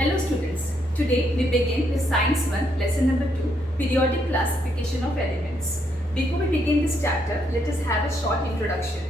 Hello students, today we begin with Science 1, lesson number 2, periodic classification of elements. Before we begin this chapter, let us have a short introduction.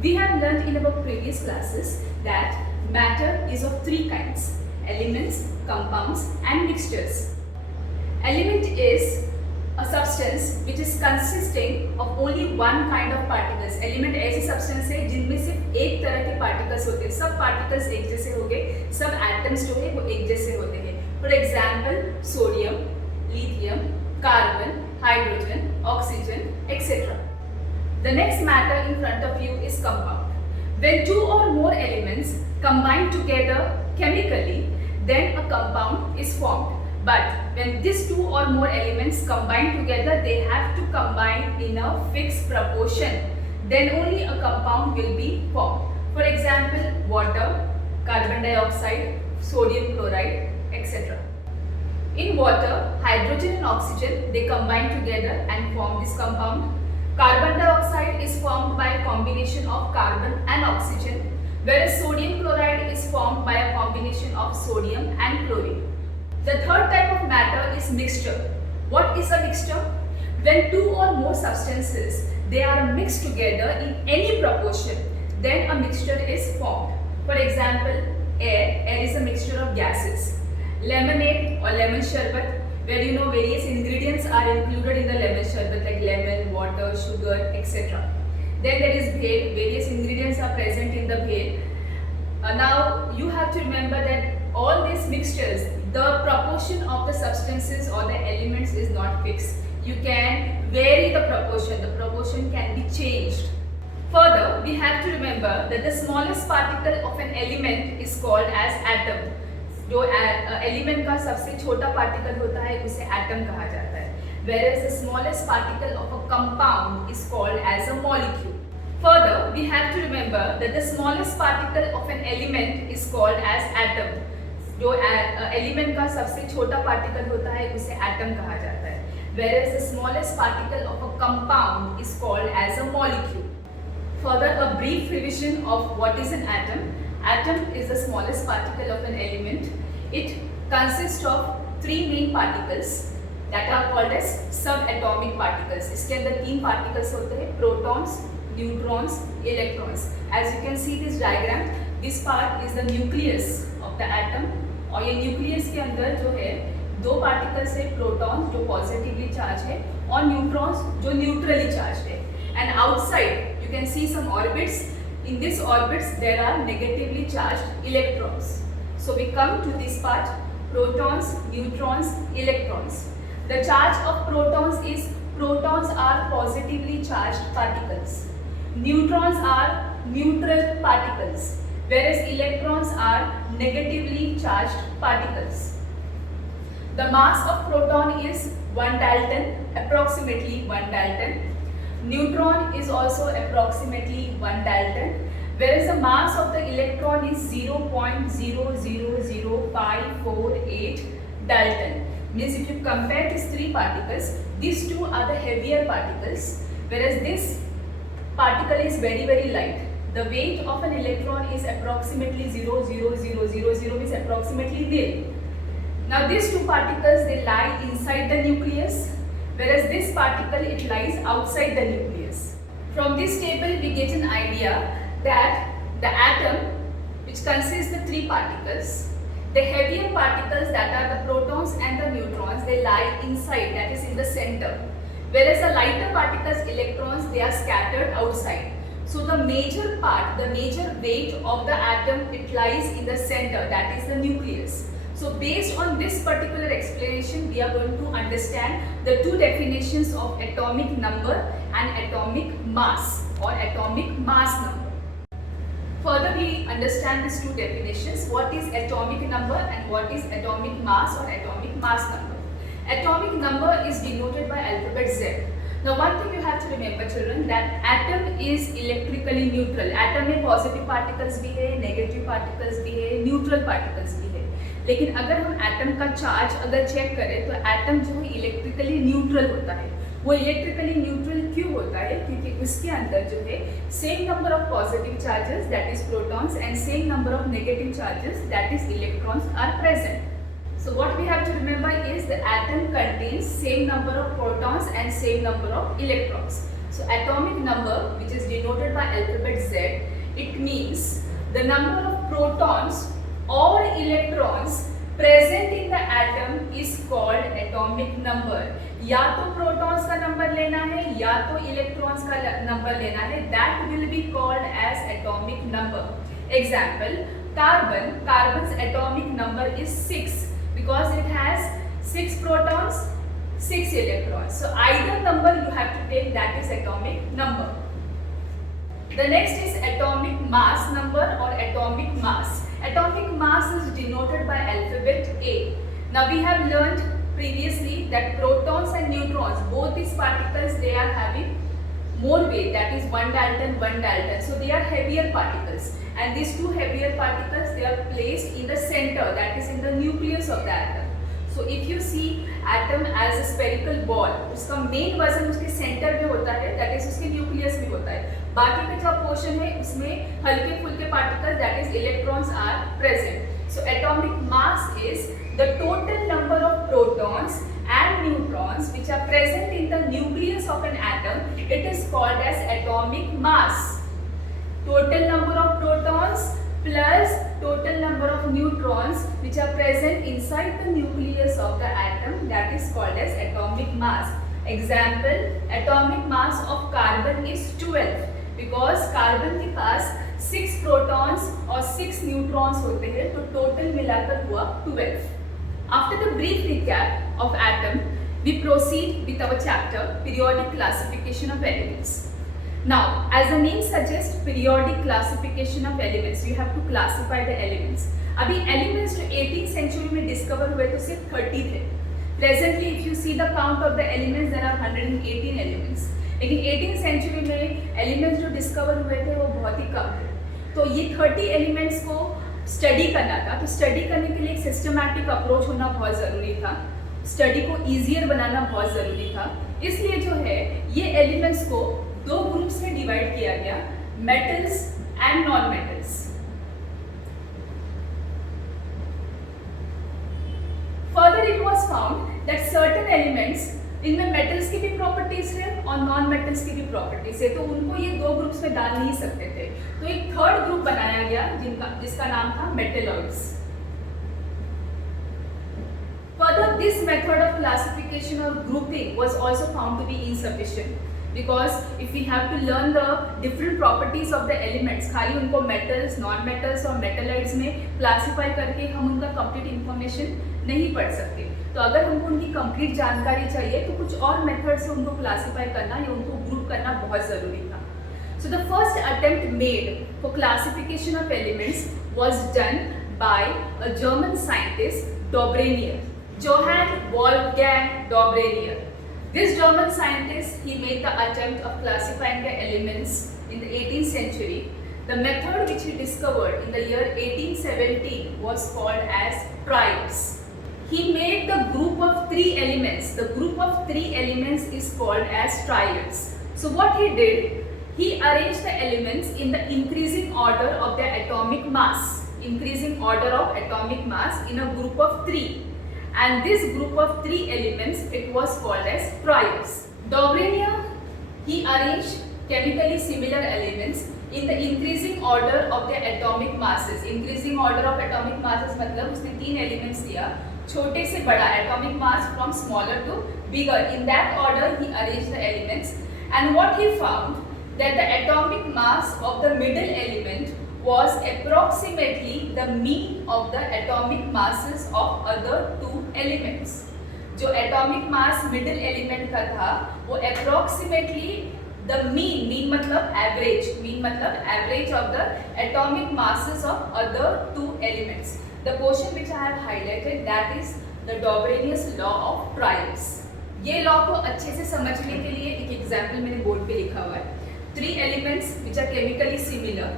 We have learned in our previous classes that matter is of three kinds: elements, compounds and mixtures. Element is a substance which is consisting of only one kind of particles. Element ऐसी substance है जिनमें सिर्फ एक तरह के particles होते हैं. सब पार्टिकल्स एक जैसे होंगे, सब एटम्स जो है वो एक जैसे होते हैं. For example sodium, lithium, carbon, hydrogen, oxygen, etcetera. The next matter in front of you is compound. When two or more elements combine together chemically, then a compound is formed. But when these two or more elements combine together, they have to combine in a fixed proportion. Then only a compound will be formed. For example, water, carbon dioxide, sodium chloride, etc. In water, hydrogen and oxygen, they combine together and form this compound. Carbon dioxide is formed by a combination of carbon and oxygen, whereas sodium chloride is formed by a combination of sodium and chlorine. The third type of matter is mixture. What is a mixture? When two or more substances they are mixed together in any proportion, then a mixture is formed. For example, air. Air is a mixture of gases. Lemonade or lemon sherbet, where various ingredients are included in the lemon sherbet like lemon, water, sugar, etc. Then there is bhel. Various ingredients are present in the bhel. Now you have to remember that all these mixtures, the proportion of the substances or the elements is not fixed. You can vary the proportion. The proportion can be changed. Further, we have to remember that the smallest particle of an element is called as atom. जो element का सबसे छोटा particle होता है उसे atom कहा जाता है. Whereas the smallest particle of a compound is called as a molecule. Further, we have to remember that the smallest particle of an element is called as atom. जो एलिमेंट का सबसे छोटा पार्टिकल होता है उसे एटम कहा जाता है. Whereas the smallest particle of a compound is called as a molecule. Further, a brief revision of what is an atom. Atom is the smallest particle of an element. It consists of three main particles that are called as subatomic particles. इसके अंदर तीन particles होते हैं: protons, neutrons, electrons. As you can see this diagram, this part is the nucleus of the atom. और ये nucleus के अंदर जो है दो पार्टिकल्स है, प्रोटॉन्स जो पॉजिटिवली चार्ज है और न्यूट्रॉन्स जो न्यूट्रली चार्ज है. And outside you can see some orbits. In this orbits there are negatively charged electrons. So we come to this part: protons, neutrons, electrons. The charge of protons is protons are positively charged particles. Neutrons are neutral particles, whereas electrons are negatively charged particles. The mass of proton is 1 Dalton, approximately 1 Dalton. Neutron is also approximately 1 Dalton, whereas the mass of the electron is 0.000548 Dalton. Means if you compare these three particles, these two are the heavier particles, whereas this particle is very, very light. The weight of an electron is approximately 0.0000, means approximately nil. Now these two particles, they lie inside the nucleus, whereas this particle, it lies outside the nucleus. From this table we get an idea that the atom, which consists of three particles, the heavier particles, that are the protons and the neutrons, they lie inside, that is in the center, whereas the lighter particles, electrons, they are scattered outside. So the major part, the major weight of the atom, it lies in the center, that is the nucleus. So based on this particular explanation, we are going to understand the two definitions of atomic number and atomic mass or atomic mass number. Further, we understand these two definitions: what is atomic number and what is atomic mass or atomic mass number. Atomic number is denoted by alphabet Z. Now one thing you have to remember children, that atom is electrically neutral. Atom में positive particles भी है, negative particles भी है, neutral particles भी है. लेकिन अगर हम एटम का चार्ज अगर चेक करें तो एटम जो है इलेक्ट्रिकली न्यूट्रल होता है. वो इलेक्ट्रिकली न्यूट्रल क्यों होता है? क्योंकि उसके अंदर जो है same number of positive charges that is protons and same number of negative charges that is electrons are present. So what we have to remember is the atom contains same number of protons and same number of electrons. So atomic number, which is denoted by alphabet Z, it means the number of protons or electrons present in the atom is called atomic number. या तो protons का number लेना है या तो electrons का number लेना है, that will be called as atomic number. Example, carbon's atomic number is 6 because it has 6 protons, 6 electrons. So either number you have to take, that is atomic number. The next is atomic mass number or atomic mass. Atomic mass is denoted by alphabet A. Now we have learned previously that protons and neutrons, both these particles, they are having more weight, that is 1 Dalton, 1 Dalton. So they are heavier particles, and these two heavier particles, they are placed in the center, that is in the nucleus of the atom. So if you see atom as a spherical ball, उसका main वजन उसके center में होता है, that is उसके nucleus में होता है. बाकी का जो portion है उसमें हल्के फुल्के particles, that is electrons are present. So atomic mass is the total number of protons and neutrons which are present in the nucleus of an atom. It is called as atomic mass. Total number of protons plus total number of neutrons which are present inside the nucleus of the atom, that is called as atomic mass. Example, atomic mass of carbon is 12 because carbon के पास 6 protons और 6 neutrons होते हैं, तो total मिलाकर हुआ 12. After the brief recap of atom, we proceed with our chapter periodic classification of elements. Now, as the name suggests, periodic classification of elements, you have to classify the elements. अभी elements जो 18th century में discover हुए तो सिर्फ 30 थे. Presently, if you see the count of the elements, there are 118 elements. लेकिन 18th century में elements जो discover हुए थे वो बहुत ही कम थे. तो ये 30 elements को स्टडी करना था, तो स्टडी करने के लिए एक सिस्टमैटिक अप्रोच होना बहुत ज़रूरी था. स्टडी को ईजियर बनाना बहुत ज़रूरी था. इसलिए जो है ये एलिमेंट्स को दो ग्रुप्स में डिवाइड किया गया, metals and non metals. Further it was found that certain elements, इनमें मेटल्स की भी प्रॉपर्टीज है और नॉन मेटल्स की भी प्रॉपर्टीज है, तो उनको ये दो ग्रुप्स में डाल नहीं सकते थे. तो एक थर्ड ग्रुप बनाया गया जिसका नाम था metalloids. Further, this method of classification or grouping was also found to be insufficient because if we have to learn the different properties of the elements, खाली उनको metals, non-metals और metalloids में classify करके हम उनका complete information नहीं पढ़ सकते. तो अगर हमको उनकी complete जानकारी चाहिए तो कुछ और मेथड से उनको classify करना या उनको group करना बहुत ज़रूरी था. So the first attempt made for classification of elements was done by a German scientist, Dobrenier. Johann Wolfgang Dobrenier. This German scientist, he made the attempt of classifying the elements in the 18th century. The method which he discovered in the year 1817 was called as triads. He made the group of 3 elements. The group of 3 elements is called as triads. So what he did, he arranged the elements in the increasing order of their atomic mass. Increasing order of atomic mass in a group of 3. And this group of 3 elements, it was called as triads. Dobrenier, he arranged chemically similar elements in the increasing order of their atomic masses. Increasing order of atomic masses मतलब उसने 3 elements दिया, छोटे से बड़ा, atomic mass from smaller to bigger. In that order, he arranged the elements. And what he found, that the atomic mass of the middle element was approximately the mean of the atomic masses of other 2 elements. जो atomic mass middle element का था वो approximately the mean मतलब average of the atomic masses of other 2 elements. The portion which I have highlighted, that is the Dobrenier's law of triads. ये law को अच्छे से समझने के लिए एक example मैंने बोर्ड पे लिखा हुआ है. 3 elements which are chemically similar.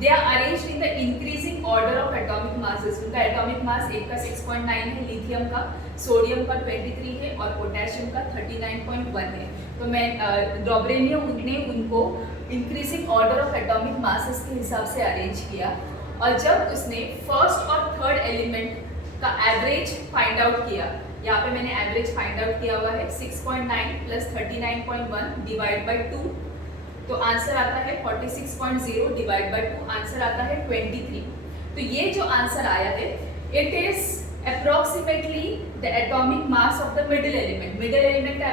They are arranged in the increasing order of atomic masses. उनका एटॉमिक मास एक का 6.9 है, लिथियम का, सोडियम का 23 है और पोटेशियम का 39.1 है। तो मैं डॉबरेनियम ने उनको increasing order of atomic masses के हिसाब से अरेंज किया। और जब उसने फर्स्ट और थर्ड एलिमेंट का एवरेज फाइंड आउट किया, यहाँ पे मैंने एवरेज फाइंड आउट किया हुआ है 6.9 प्लस 39.1 डिवाइड बाई 2, तो आंसर आता है 46.0 डिवाइड बाई 2, आंसर आता है 23। तो ये जो आंसर आया है it is approximately the atomic mass of the middle element. Middle element का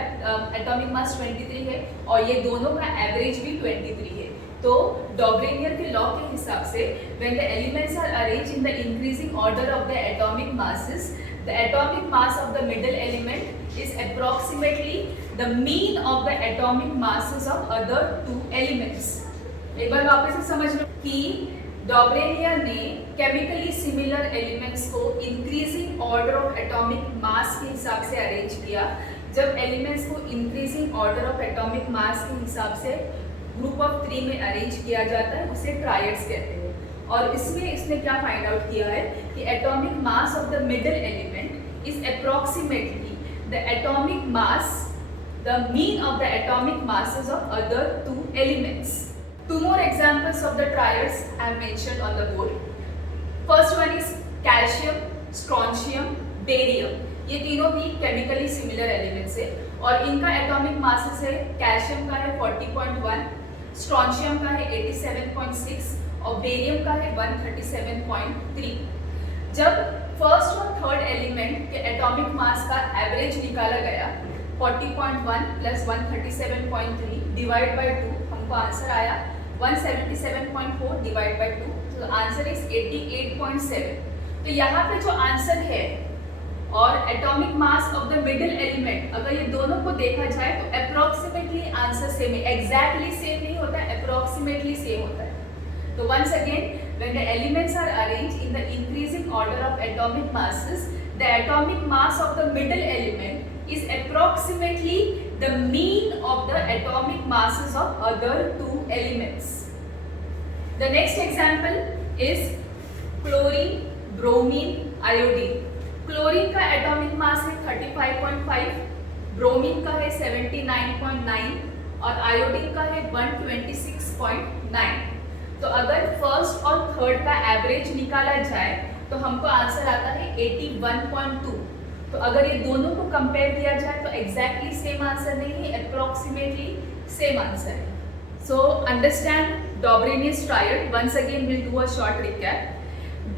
एटॉमिक मास 23 है और ये दोनों का एवरेज भी 23 है। तो डॉबरेनियर के लॉ के हिसाब से when the elements are arranged in the increasing order of the atomic masses, the atomic mass of the middle element is approximately the mean of the atomic masses of other two elements। एक बार वापस से समझ लो कि डॉबरेनियर ने chemically similar elements को increasing order of atomic mass के हिसाब से अरेंज किया। जब एलिमेंट्स को increasing order of atomic mass के हिसाब से ग्रुप ऑफ 3 में अरेंज किया जाता है, उसे ट्रायड्स कहते हैं। और इसमें इसने क्या फाइंड आउट किया है कि atomic mass of the middle element is approximately the atomic mass, the mean of the atomic masses of other two elements। Two more examples of the triads I have mentioned on the board। First one is calcium, strontium, barium। ये तीनों भी chemically similar elements है और इनका atomic masses है, calcium का है 40.1, strontium का है 87.6 और बेरियम का है 137.3। जब फर्स्ट और थर्ड एलिमेंट के एटॉमिक मास का एवरेज निकाला गया 40.1 प्लस 137.3 डिवाइड बाय 2, हमको आंसर आया 177.4 डिवाइड बाय 2, तो आंसर इज 88.7। तो यहाँ पे जो आंसर है और atomic mass of the middle element, अगर ये दोनों को देखा जाए तो अप्रोक्सीमेटली आंसर सेम है, एग्जैक्टली सेम नहीं होता है, अप्रोक्सीमेटली सेम होता है। तो once again, when the elements are arranged in the increasing order of atomic masses, the atomic mass of the middle element is approximately the mean of the atomic masses of other two elements। The next example is chlorine, bromine, iodine। Chlorine का atomic mass है 35.5, bromine का है 79.9 और iodine का है 126.9। तो अगर first और थर्ड का एवरेज निकाला जाए तो हमको आंसर आता है 81.2। तो अगर ये दोनों को कंपेयर किया जाए तो एग्जैक्टली सेम आंसर नहीं है, अप्रोक्सीमेटली सेम आंसर है। So understand Dobereiner's triad. Once again will do a short recap.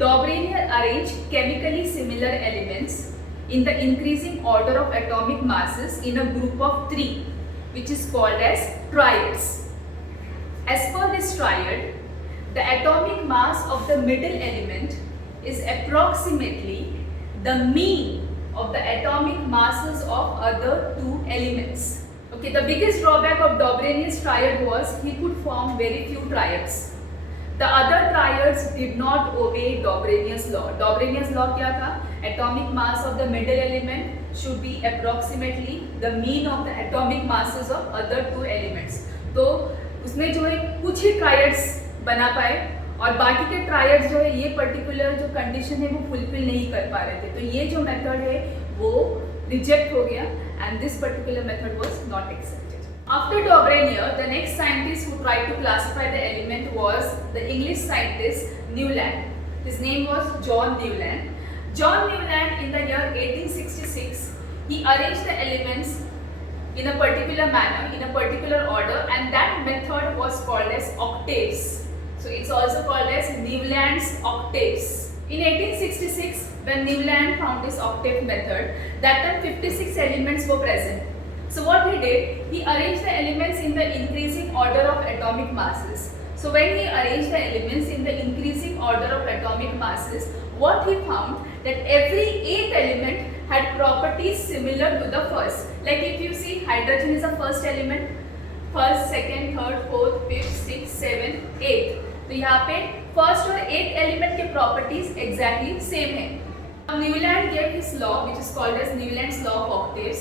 Dobrenier arranged chemically similar elements in the increasing order of atomic masses in a group of 3, which is called as triads। As per this triad, the atomic mass of the middle element is approximately the mean of the atomic masses of other two elements। Okay, the biggest drawback of Dobrenier's triad was he could form very few triads। The other triads did not obey Dobrenier's law। Dobrenier's law क्या था? Atomic mass of the middle element should be approximately the mean of the atomic masses of other two elements। तो उसमें जो है कुछ ही triads बना पाए और बाकी के triads जो है ये particular जो condition है वो fulfill नहीं कर पा रहे थे। तो ये जो method है वो reject हो गया and this particular method was not accepted। After Dobrenier, the next scientist who tried to classify the element was the English scientist Newland। His name was John Newland। John Newland in the year 1866, he arranged the elements in a particular manner, in a particular order, and that method was called as octaves। So it's also called as Newland's octaves। In 1866, when Newland found this octave method, that time 56 elements were present। So what he did, he arranged the elements in the increasing order of atomic masses। So when he arranged the elements in the increasing order of atomic masses, what he found that every 8th element had properties similar to the first। Like if you see, hydrogen is the first element, first, second, third, fourth, fifth, sixth, seventh, eighth। तो यहाँ पे first और 8th element के properties exactly same है। Now Newland gave his law, which is called as Newland's law of octaves।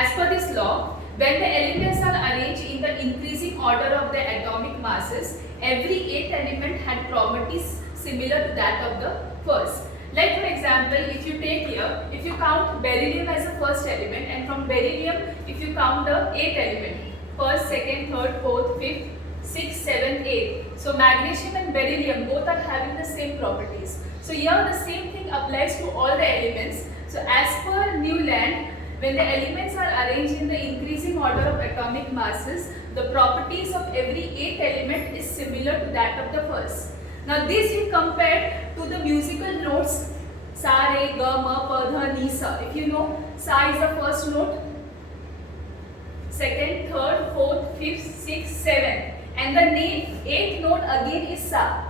As per this law, when the elements are arranged in the increasing order of the atomic masses, every eighth element had properties similar to that of the first. Like for example, if you take here, if you count beryllium as the first element, and from beryllium, if you count the eighth element, first, second, third, fourth, fifth, sixth, seventh, eighth. So magnesium and beryllium both are having the same properties. So here the same thing applies to all the elements. So as per Newland, when the elements are arranged in the increasing order of atomic masses, the properties of every eighth element is similar to that of the first. Now this he compared to the musical notes sa, re, ga, ma, pa, dha, ni, sa. If you know, sa is the first note, second, third, fourth, fifth, sixth, seventh, and the eighth note again is sa.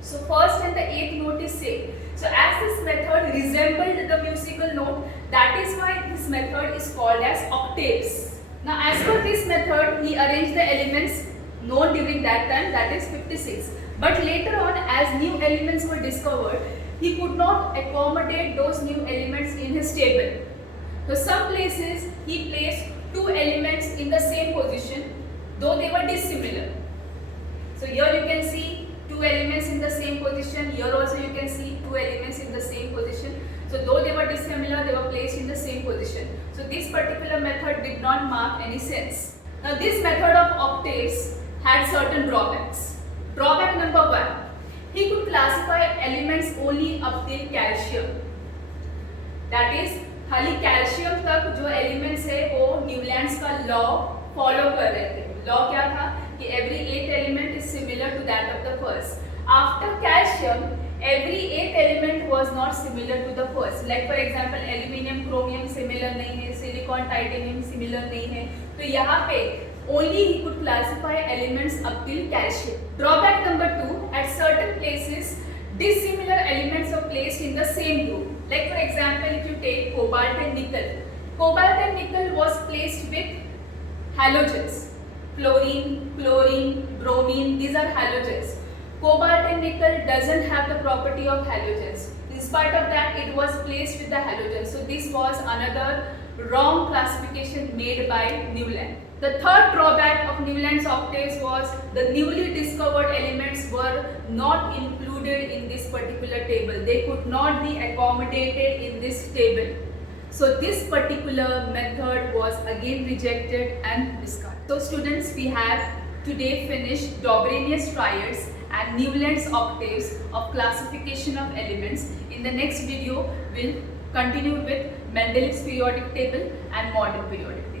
So first and the eighth note is same. So as this method resembled the musical note, that is why this method is called as octaves. Now as per this method, he arranged the elements known during that time, that is 56. But later on, as new elements were discovered, he could not accommodate those new elements in his table. So some places he placed two elements in the same position, though they were dissimilar. So here you can see two elements in the same position. Here also you can see two elements in the same position. So though they were dissimilar, they were placed in the same position. So this particular method did not mark any sense. Now this method of octaves had certain drawbacks. Drawback number one, he could classify elements only up till calcium. That is, खाली calcium तक जो elements है वो Newlands का law follow कर रहे थे. Law क्या था कि every eighth element is similar to that of the first. After calcium every eighth element was not similar to the first. Like for example, aluminium, chromium similar नहीं है, silicon, titanium similar नहीं है. तो यहाँ पे only he could classify elements up till calcium. Drawback number two, at certain places, dissimilar elements are placed in the same group. Like for example, if you take cobalt and nickel. Cobalt and nickel was placed with halogens. Fluorine, chlorine, bromine, these are halogens. Cobalt and nickel doesn't have the property of halogens. In spite of that, it was placed with the halogens. So this was another wrong classification made by Newland. The third drawback of Newland's octaves was the newly discovered elements were not included in this particular table. They could not be accommodated in this table. So this particular method was again rejected and discarded. So students, we have today finished Dobrenius triads and Newland's octaves of classification of elements. In the next video, we'll continue with Mendeleev's periodic table and modern periodic table.